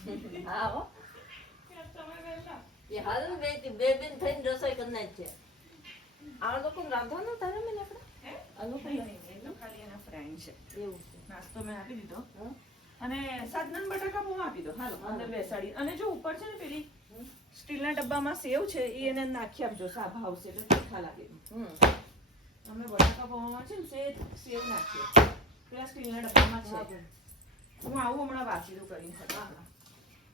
હા હો એ હાલ બે બેન થઈને રસોઈ કરી નાખ છે આ લોકો રાંધવાનું તારે મને આપણે આ લોકો ખાલી એના ફ્રેન્ડ છે એવું છે નાસ્તો મેં આપી દીધો અને સાદનન બટાકા પૌવા આપી દો હાલો અંદર બેસાડી અને જો ઉપર છે ને પેલી સ્ટીલના ડબ્બામાં સેવ છે એ એને નાખી આપજો સાફ આવશે એટલે તીખા લાગે અમે બટાકા પૌવામાં છે ને સેવ નાખીએ પેલા સ્ટીલના ડબ્બામાં છે હું આવું હમણાં વાસી દઉં કરીને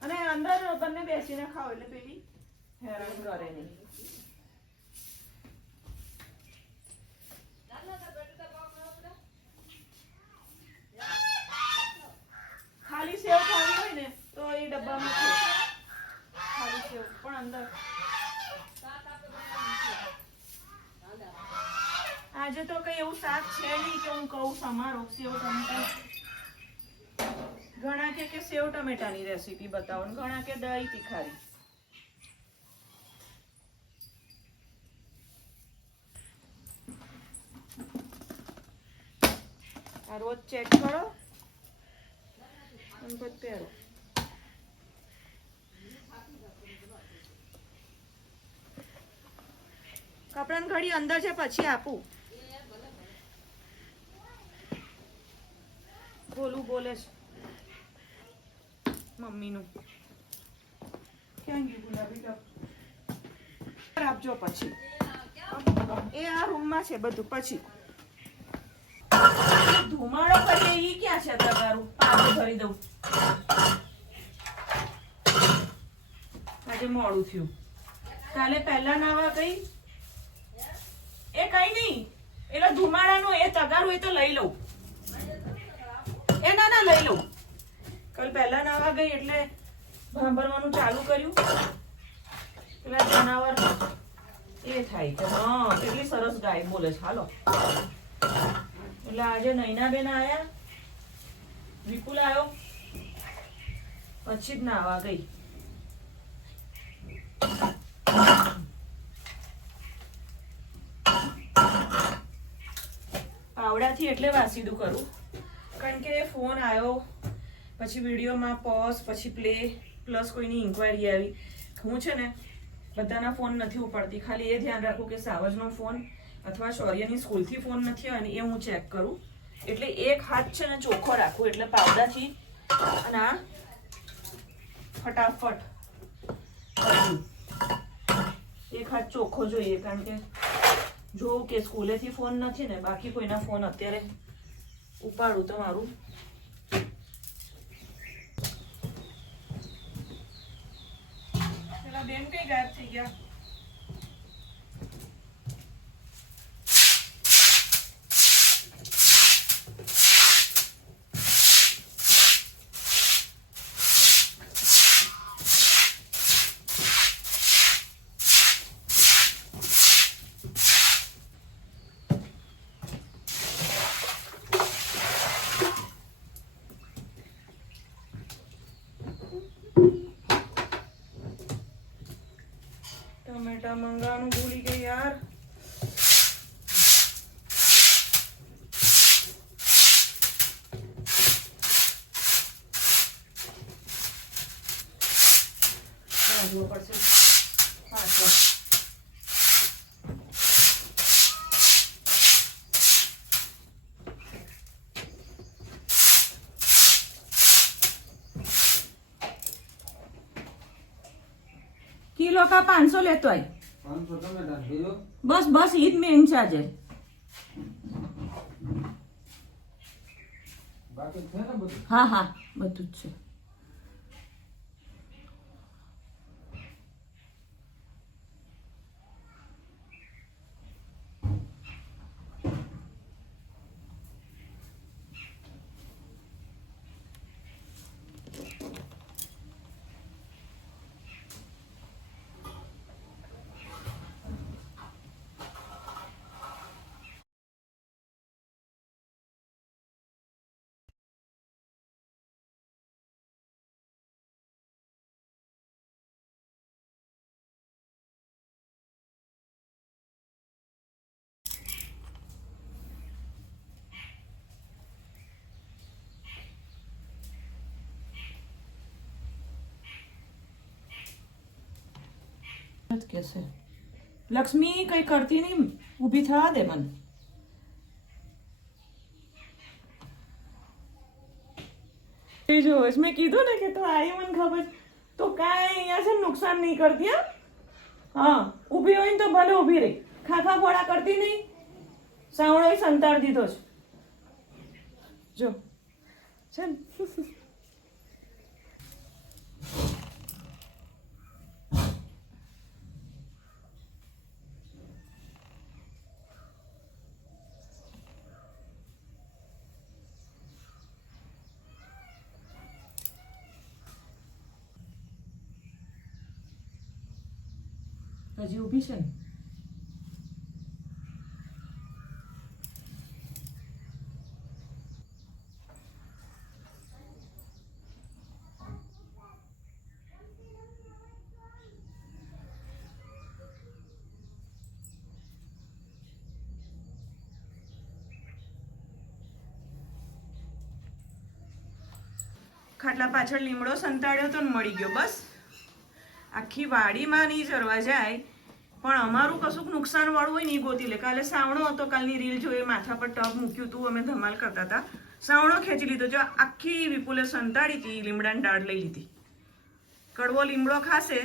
અને અંદર બંને બેસીને ખાઓ એટલે પેલી હેરાન કરે નહીં ખાલી સેવ ખાવી હોય ને તો એ ડબ્બામાં છે ખાલી સેવ પણ અંદર આજે તો કઈ એવું શાક છે નહીં કે હું કહું સમારો સેવ ટમેટા ઘણા કે સેવ ટમેટાની રેસીપી બતાવો ને ઘણા કે દહીં તીખારી આ રોજ ચેક કરો અને પછી પહેરો કપડાની ઘડી અંદર છે પછી આપું બોલે છે મમ્મીનું ક્યાં ગયું ગુલાબી કપ આપજો પછી એ આ રૂમમાં છે બધું પછી ધુમાડો કરીએ ઈ ક્યાં છે તગારું પાછું ભરી દઉં આજે મોડું થયું કાલે પહેલા નાવા ગઈ એ કઈ નહીં એટલે ધુમાડાનું એ તગારું એ તો લઈ લઉં એ ના લઈ લઉં કાલ પહેલા નાવા ગઈ એટલે ભાંભરવાનું ચાલુ કર્યું પેલા જનાવર એ થાય કે હા કેટલી સરસ ગાય બોલે છે હાલો એટલે આજે નૈના બેન આયા વિપુલ આવ્યો પછી જ નાવા ગઈ પાવડાથી એટલે વાસીદું કરું કારણ કે ફોન આવ્યો પછી વિડીયોમાં પોઝ પછી પ્લે પ્લસ કોઈની ઇન્ક્વાયરી આવી હું છે ને બધાના ફોન નથી ઉપાડતી ખાલી એ ધ્યાન રાખું કે સાવજનો ફોન અથવા શૌર્યની સ્કૂલથી ફોન નથી આવે ને એ હું ચેક કરું એટલે એક હાથ છે ને ચોખ્ખો રાખું એટલે પાવડાથી અને આ ફટાફટ એક હાથ ચોખ્ખો જોઈએ કારણ કે જોઉં કે સ્કૂલેથી ફોન નથી ને બાકી કોઈના ફોન અત્યારે ઉપાડું તો મારું પેલા બેન કઈ ગાયબ થઈ ગયા टमेटा मंगानु भूली गई यार किलो का 500 लेतो है 500 टमेटा किलो बस बस ईद में इंचार्ज है બાકી છે ને બધું हाँ બધું જ છે કેસે લક્ષ્મી કઈ કરતી નહીં, ઊભી થવા દે મને. જો મેં કીધું ને કે તો આવી મને ખબર તો કાંઈ અહીંયા છે નુકસાન નહીં કરતી. હા ઊભી હોય ને તો ભલે ઊભી રહી, ખાખા ફોડા કરતી નહીં. સાવણો સંતાડ દીધો છે જો છે ને. હજી ઊભી છે ને. ખાટલા પાછળ લીમડો સંતાડ્યો તો ને મળી ગયો. બસ આખી વાડીમાં નહીં ચરવા જાય પણ અમારું કશુંક નુકસાન વાળું હોય નહીં ગોતી લે. કાલે સાવણો હતો, કાલની રીલ જોઈ, માથા પર ટબ મૂક્યું હતું, અમે ધમાલ કરતા હતા. સાવણો ખેંચી લીધો, જો આખી વિપુલે સંતાડી હતી, લીમડાની દાળ લઈ લીધી. કડવો લીમડો ખાશે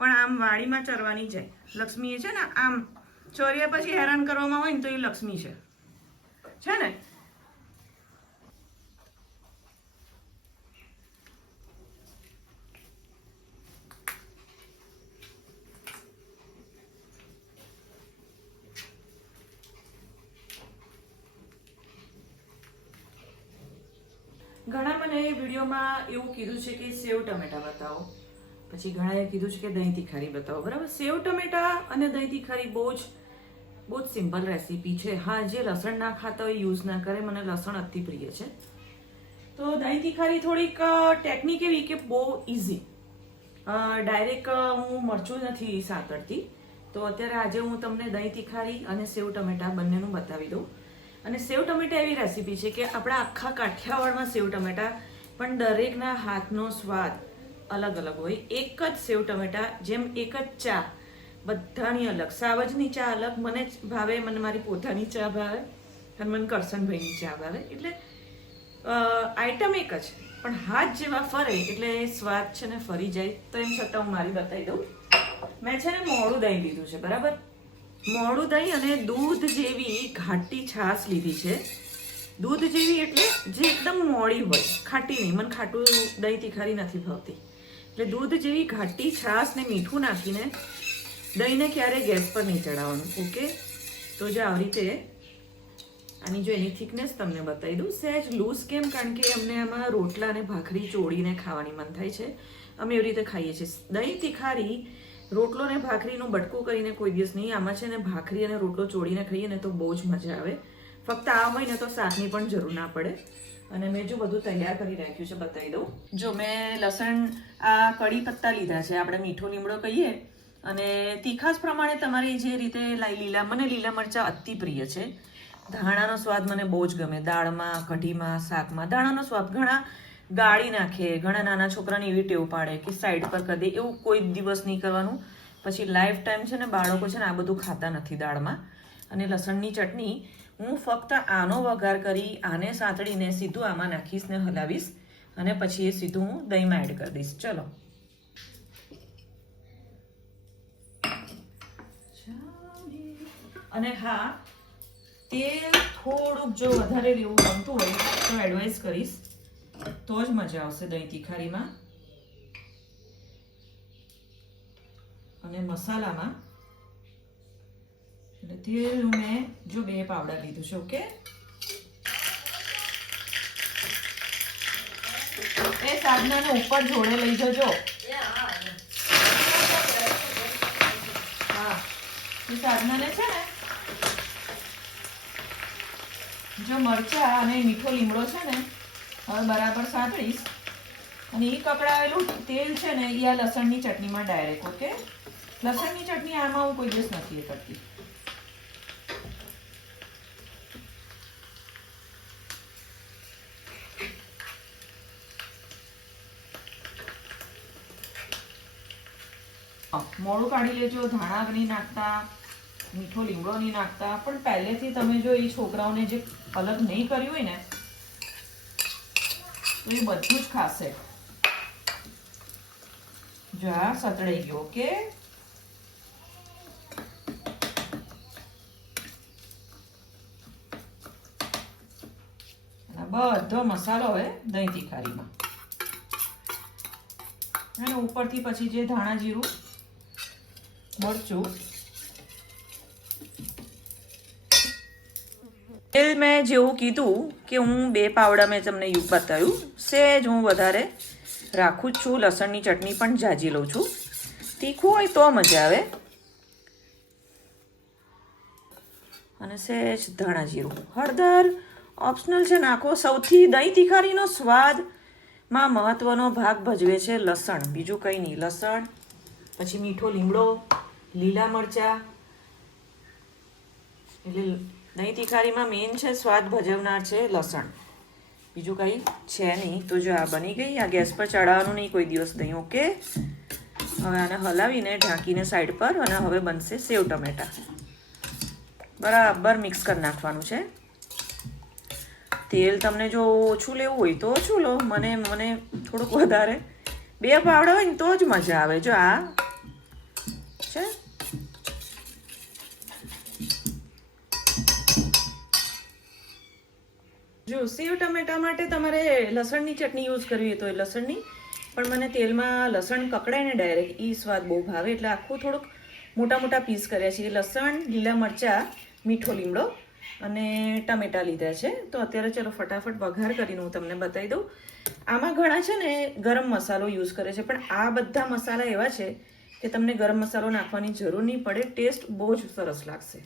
પણ આમ વાડીમાં ચરવાની જાય. લક્ષ્મી છે ને આમ ચોર્યા પછી હેરાન કરવામાં હોય ને તો એ લક્ષ્મી છે ને. ઘણા મને વિડીયોમાં એવું કીધું છે કે સેવ ટમેટા બતાવો, પછી ઘણાએ કીધું છે કે દહીં તીખારી બતાવો. બરાબર, સેવ ટમેટા અને દહીં તીખારી બહુ જ સિમ્પલ રેસીપી છે. હા, જે લસણ ના ખાતા હોય યુઝ ના કરે. મને લસણ અતિ પ્રિય છે. તો દહીં તીખારી થોડીક ટેકનિક એવી કે બહુ ઇઝી. ડાયરેક્ટ હું મરચું નથી સાંકળતી, તો અત્યારે આજે હું તમને દહીં તીખારી અને સેવ ટમેટા બંનેનું બતાવી દઉં. અને સેવ ટમેટા એવી રેસીપી છે કે આપણા આખા કાઠિયાવાડમાં સેવ ટમેટા, પણ દરેકના હાથનો સ્વાદ અલગ અલગ હોય. એક જ સેવ ટમેટા, જેમ એક જ ચા બધાની અલગ. સાવજની ચા અલગ મને જ ભાવે, મને મારી પોતાની ચા ભાવે, અને મને કરશનભાઈની ચા ભાવે. એટલે આઈટમ એક જ, પણ હાથ જેવા ફરે એટલે સ્વાદ છે ને ફરી જાય. તો એમ છતાં હું મારી બતાવી દઉં. મેં છે ને મોડું દહીં લીધું છે. બરાબર, મોડું દહીં અને દૂધ જેવી ઘાટી છાશ લીધી છે. દૂધ જેવી એટલે જે એકદમ મોડી હોય, ખાટી નહીં. મને ખાટું દહીં તીખારી નથી ભાવતી. એટલે દૂધ જેવી ઘાટી છાશ ને મીઠું નાખીને દહીંને ક્યારેય ગેસ પર નહીં ચડાવવાનું. ઓકે, તો જો આવી રીતે આની જો એની થિકનેસ તમને બતાવી દઉં. સહેજ લૂઝ કેમ? કારણ કે અમને આમાં રોટલા અને ભાખરી ચોળીને ખાવાની મન થાય છે. અમે એવી રીતે ખાઈએ છીએ. દહીં તીખારી રોટલો ને ભાખરીનું બટકું કરીને કોઈ દિવસ નહીં. આમાં છે ને ભાખરી અને રોટલો ચોળીને ખાઈએ ને તો બહુ જ મજા આવે. ફક્ત આ હોય ને તો શાકની પણ જરૂર ના પડે. અને મેં જો બધું તૈયાર કરી રાખ્યું છે, બતાવી દઉં. જો મેં લસણ, આ કડી પત્તા લીધા છે, આપણે મીઠો લીમડો કહીએ. અને તીખાસ પ્રમાણે તમારી જે રીતે મને લીલા મરચાં અતિ પ્રિય છે. ધાણાનો સ્વાદ મને બહુ જ ગમે. દાળમાં, કઢીમાં, શાકમાં ધાણાનો સ્વાદ. ઘણા ગાળી નાખે, ઘણા નાના છોકરાને એવી ટેવ પાડે કે સાઈડ પર કરી દે. એવું કોઈ દિવસ નહીં કરવાનું. પછી લાઈફ ટાઈમ છે ને બાળકો છે ને આ બધું ખાતા નથી દાળમાં. અને લસણની ચટણી હું ફક્ત આનો વઘાર કરી, આને સાંતળીને સીધું આમાં નાખીશ ને હલાવીશ, અને પછી એ સીધું હું દહીંમાં એડ કરી દઈશ. ચલો, અને હા, તેલ થોડુંક જો વધારે લેવું ગમતું હોય તો એડવાઇસ કરીશ, તો જ મજા આવશે દહીં તીખારીમાં. અને મસાલામાં એટલે તેલ મેં જો 2 પાવડા લીધું છે. ઓકે, એ સાધનાને ઉપર જોડે લઈ જજો. હા, એ સાધનાને છે ને જો મરચા અને મીઠો લીમડો છે ને હવે બરાબર સાંતળીશ. અને એ કકડાવેલું તેલ છે ને એ આ લસણની ચટણીમાં ડાયરેક્ટ. ઓકે, લસણની ચટણી આમાં હું કોઈ દિવસ નથી કરતી. મોડું કાઢી લેજો. ધાણા નહીં નાખતા, મીઠો લીમડો નહીં નાખતા. પણ પહેલેથી તમે જો એ છોકરાઓને જે અલગ નહીં કર્યું હોય ને તો એ બધું જ ખાશે. જો આ સતળાઈ ગયો. ઓકે, બધો મસાલો હવે દહીં તીખારીમાં અને ઉપરથી પછી જે ધાણા જીરું મરચું. તેલ મેં જેવું કીધું કે હું 2 પાવડા મેં તમને બતાવ્યું. સેજ હું વધારે રાખું જ છું. લસણની ચટણી પણ જાજી લઉં છું. તીખું હોય તો મજા આવે. અને સેજ ધાણા જીરું. હળદર ઓપ્શનલ છે, નાખો. સૌથી દહીં તીખારીનો સ્વાદમાં મહત્વનો ભાગ ભજવે છે લસણ, બીજું કંઈ નહીં. લસણ, પછી મીઠો લીમડો, લીલા મરચાં. એટલે દહીં તીખારીમાં મેઇન છે સ્વાદ ભજવનાર છે લસણ, બીજું કંઈ છે નહીં. તો જો આ બની ગઈ. આ ગેસ પર ચડાવવાનું નહીં કોઈ દિવસ દહીં. ઓકે, હવે આને હલાવીને ઢાંકીને સાઈડ પર. અને હવે બનશે સેવ ટમેટા. બરાબર મિક્સ કરી નાખવાનું છે. તેલ તમને જો ઓછું લેવું હોય તો ઓછું લો. મને થોડુંક વધારે 2 પાવડા હોય ને તો જ મજા આવે. જો આ છે. જો સેવ ટમેટા માટે તમારે લસણની ચટણી યુઝ કરવી હોય તો એ લસણની, પણ મને તેલમાં લસણ કકડાય ને ડાયરેક્ટ એ સ્વાદ બહુ ભાવે. એટલે આખું થોડુંક મોટા મોટા પીસ કર્યા છે. લસણ, લીલા મરચાં, મીઠો લીમડો અને ટમેટા લીધા છે. તો અત્યારે ચલો ફટાફટ વઘાર કરીને હું તમને બતાવી દઉં. આમાં ઘણા છે ને ગરમ મસાલો યુઝ કરે છે, પણ આ બધા મસાલા એવા છે કે તમને ગરમ મસાલો નાખવાની જરૂર નહીં પડે. ટેસ્ટ બહુ જ સરસ લાગશે.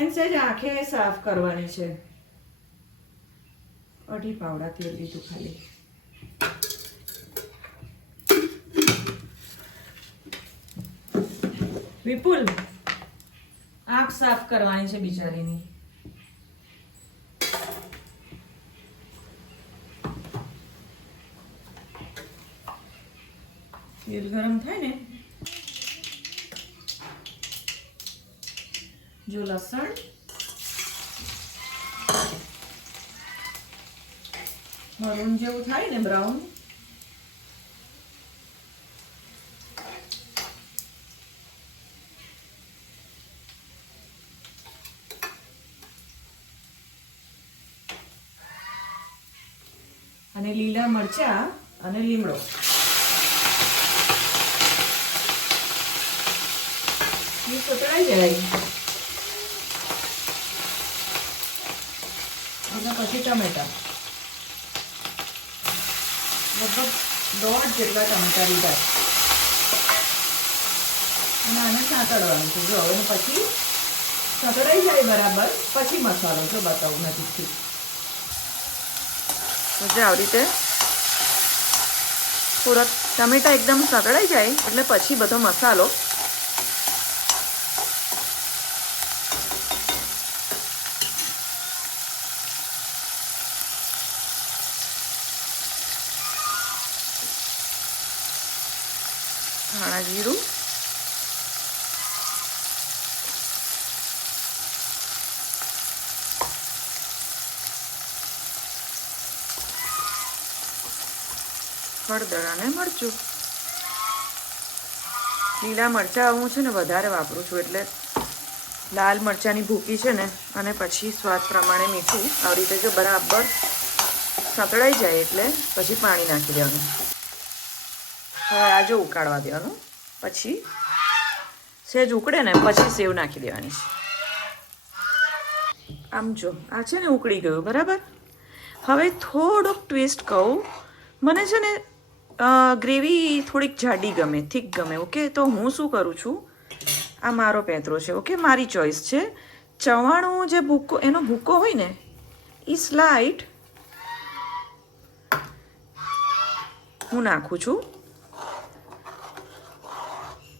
એમ સહેજ આંખે સાફ કરવાની છે. 2.5 પાવડા તેલ લીધું ખાલી. વિપુલ, આંખ સાફ કરવાની છે બિચારીની. તેલ ગરમ થાય ને, જો લસણ, મરૂન જેવું થાય ને બ્રાઉન, અને લીલા મરચાં અને લીમડો. એ સતળાઈ જાય. અને પછી ટમેટા. લગભગ 1.5 જેટલા ટમેટા લીધા. અને આને સાંતળવાનું છે. જો હવે પછી સતળાઈ જાય બરાબર પછી મસાલો જો બતાવું નજીકથી. આવી રીતે થોડાક ટમેટા એકદમ સતળાઈ જાય એટલે પછી બધો મસાલો. ધાણા જીરું, હળદર અને મરચું. લીલા મરચાં હું છે ને વધારે વાપરું છું, એટલે લાલ મરચાંની ભૂકી છે ને, અને પછી સ્વાદ પ્રમાણે મીઠું. આવી રીતે જો બરાબર સતળાઈ જાય એટલે પછી પાણી નાખી દેવાનું. હવે આ જો ઉકાળવા દેવાનું. પછી સહેજ ઉકળે ને પછી સેવ નાખી દેવાની છે. આમ જો આ છે ને ઉકળી ગયું બરાબર. હવે થોડોક ટ્વિસ્ટ કહું, મને છે ને ગ્રેવી થોડીક જાડી ગમે, થીક ગમે. ઓકે, તો હું શું કરું છું, આ મારો પેતરો છે. ઓકે, મારી ચોઈસ છે. ચવાણું જે ભૂકો એનો ભૂકો હોય ને એ સ્લાઇટ હું નાખું છું.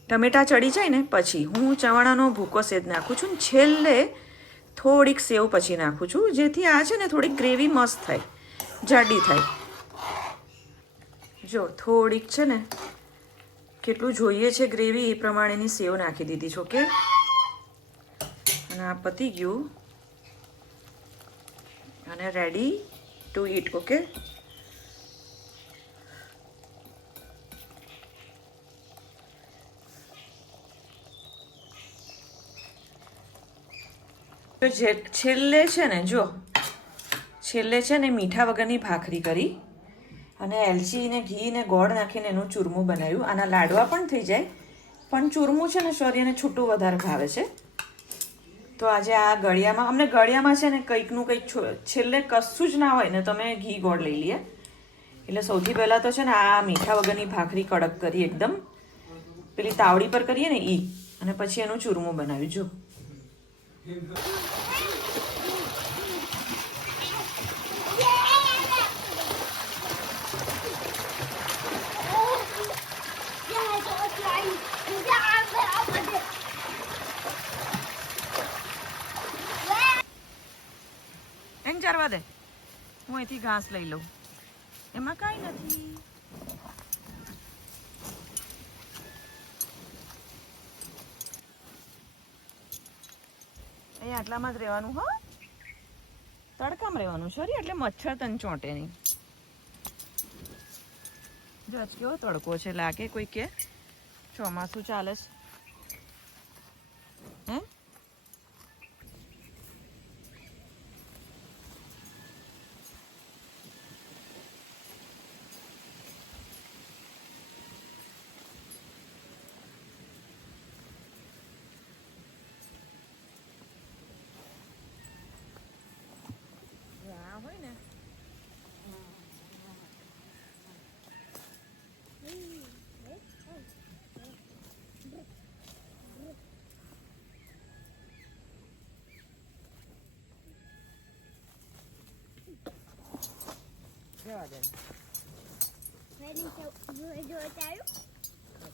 ટમેટા ચડી જાય ને પછી હું ચવાણાનો ભૂકો સેજ નાખું છું. છેલ્લે થોડીક સેવ પછી નાખું છું, જેથી આ છે ને થોડીક ગ્રેવી મસ્ત થાય. જાડી થાય. જો થોડીક છે ને કેટલું જોઈએ છે ગ્રેવી એ પ્રમાણેની સેવ નાખી દીધી છે. ઓકે, અને આ પતી ગયું અને રેડી ટુ ઈટ. ઓકે, છેલ્લે છે ને જો છેલ્લે છે ને મીઠા વગરની ભાખરી કરી અને એલચી ને ઘી ને ગોળ નાખીને એનું ચૂરમું બનાવ્યું. આના લાડવા પણ થઈ જાય, પણ ચૂરમું છે ને શૌર્યને છૂટું વધારે ભાવે છે. તો આજે આ ગળિયામાં અમને ગળિયામાં છે ને કંઈકનું કંઈક છેલ્લે કશું જ ના હોય ને તમે ઘી ગોળ લઈ લઈએ. એટલે સૌથી પહેલાં તો છે ને આ મીઠા વગરની ભાખરી કડક કરી એકદમ પેલી તાવડી પર કરીએ ને એ, અને પછી એનું ચૂરમું બનાવ્યું. જો એમ ચારવા દે, હું અહીંથી ઘાસ લઈ લઉં, એમાં કાંઈ નથી. અહીંયા આટલામાં જ રહેવાનું. હો, તડકામાં રહેવાનું સોરી, એટલે મચ્છર તને ચોંટે નહીં. જો આજ કેવો તડકો છે, લાગે કોઈ કે ચોમાસું ચાલે છે. હે હોય ને જવા દે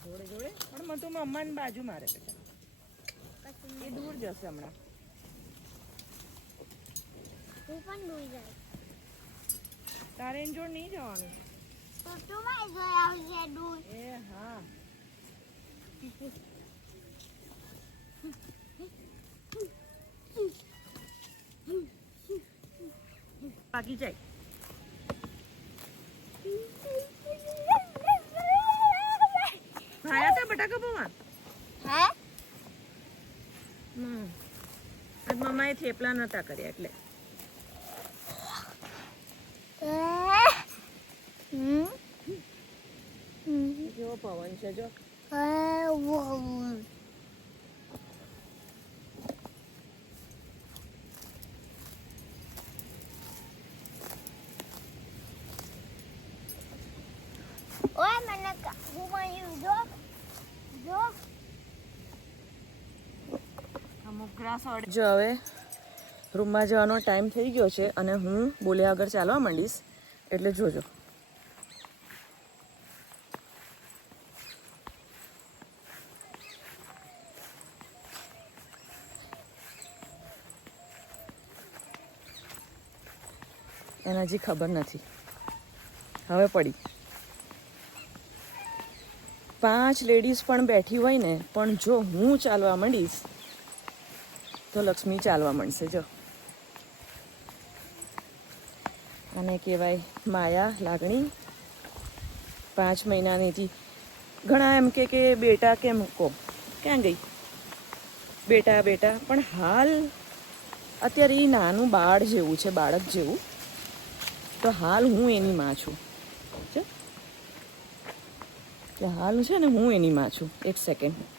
જોડે જોડે, પણ મને તો મમ્માની બાજુ મારે બેટા, એ દૂર જશે હમણાં. તારે એની જોડ નહીં જવાનું. એ હા, ભાગી જાય. ભાયા તા બટાકા પૌવા. આજ મમ્માએ થેપલા નતા કર્યા એટલે. જો પવન છે જો. જો હવે રૂમમાં જવાનો ટાઈમ થઈ ગયો છે અને હું બોલ્યા વગર ચાલવા માંડીશ, એટલે જોજો. એને હજી ખબર નથી, હવે પડી. 5 લેડીઝ પણ બેઠી હોય ને, પણ જો હું ચાલવા માંડીશ તો લક્ષ્મી ચાલવા માંડશે. જો આને કહેવાય માયા, લાગણી. 5 મહિનાની હતી. ઘણા એમ કે બેટા કેમ કહો, ક્યાં ગઈ બેટા બેટા, પણ હાલ અત્યારે એ નાનું બાળ જેવું છે, બાળક જેવું. તો હાલ હું એની માં છું. હાલ છે ને હું એની માં છું. 1 સેકન્ડ.